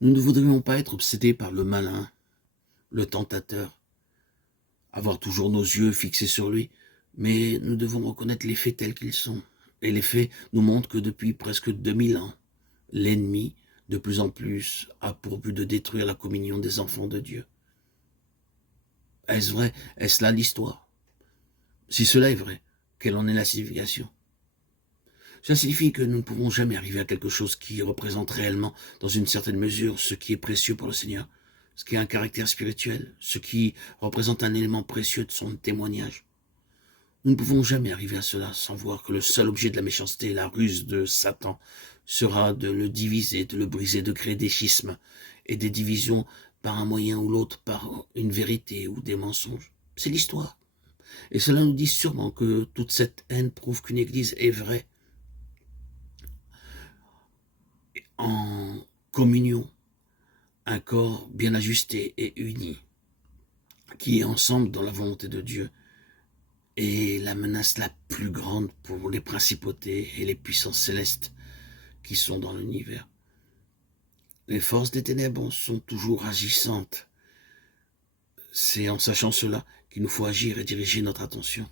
Nous ne voudrions pas être obsédés par le malin, le tentateur, avoir toujours nos yeux fixés sur lui, mais nous devons reconnaître les faits tels qu'ils sont. Et les faits nous montrent que depuis presque 2000 ans, l'ennemi, de plus en plus, a pour but de détruire la communion des enfants de Dieu. Est-ce vrai? Est-ce là l'histoire? Si cela est vrai, quelle en est la signification? Cela signifie que nous ne pouvons jamais arriver à quelque chose qui représente réellement, dans une certaine mesure, ce qui est précieux pour le Seigneur, ce qui a un caractère spirituel, ce qui représente un élément précieux de son témoignage. Nous ne pouvons jamais arriver à cela sans voir que le seul objet de la méchanceté et la ruse de Satan sera de le diviser, de le briser, de créer des schismes et des divisions par un moyen ou l'autre, par une vérité ou des mensonges. C'est l'histoire. Et cela nous dit sûrement que toute cette haine prouve qu'une église est vraie, en communion, un corps bien ajusté et uni, qui est ensemble dans la volonté de Dieu, est la menace la plus grande pour les principautés et les puissances célestes qui sont dans l'univers. Les forces des ténèbres sont toujours agissantes. C'est en sachant cela qu'il nous faut agir et diriger notre attention.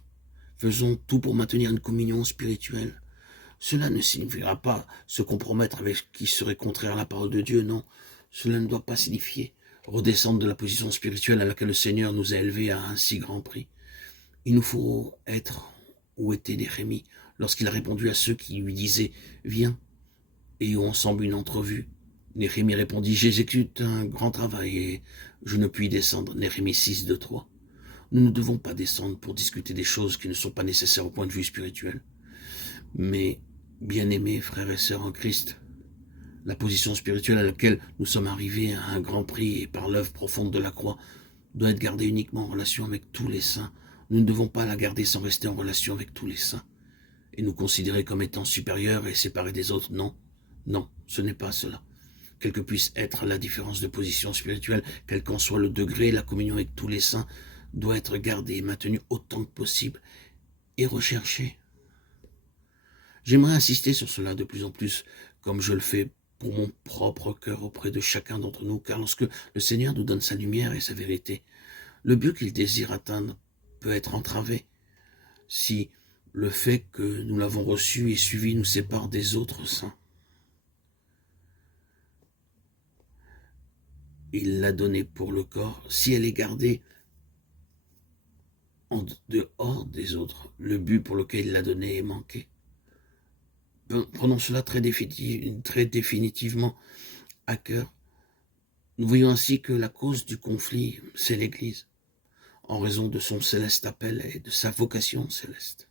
Faisons tout pour maintenir une communion spirituelle. Cela ne signifiera pas se compromettre avec ce qui serait contraire à la parole de Dieu, non. Cela ne doit pas signifier redescendre de la position spirituelle à laquelle le Seigneur nous a élevés à un si grand prix. Il nous faut être où était Néhémie lorsqu'il a répondu à ceux qui lui disaient « Viens » et ayons ensemble une entrevue. Néhémie répondit « J'exécute un grand travail et je ne puis descendre. » Néhémie 6, 2, 3. Nous ne devons pas descendre pour discuter des choses qui ne sont pas nécessaires au point de vue spirituel. Mais, bien-aimés frères et sœurs en Christ, la position spirituelle à laquelle nous sommes arrivés à un grand prix et par l'œuvre profonde de la croix doit être gardée uniquement en relation avec tous les saints. Nous ne devons pas la garder sans rester en relation avec tous les saints et nous considérer comme étant supérieurs et séparés des autres. Non, non, ce n'est pas cela. Quelle que puisse être la différence de position spirituelle, quel qu'en soit le degré, la communion avec tous les saints doit être gardée et maintenue autant que possible et recherchée. J'aimerais insister sur cela de plus en plus, comme je le fais pour mon propre cœur auprès de chacun d'entre nous, car lorsque le Seigneur nous donne sa lumière et sa vérité, le but qu'il désire atteindre peut être entravé si le fait que nous l'avons reçu et suivi nous sépare des autres saints. Il l'a donné pour le corps. Si elle est gardée en dehors des autres, le but pour lequel il l'a donné est manqué. Prenons cela très définitivement à cœur. Nous voyons ainsi que la cause du conflit, c'est l'Église, en raison de son céleste appel et de sa vocation céleste.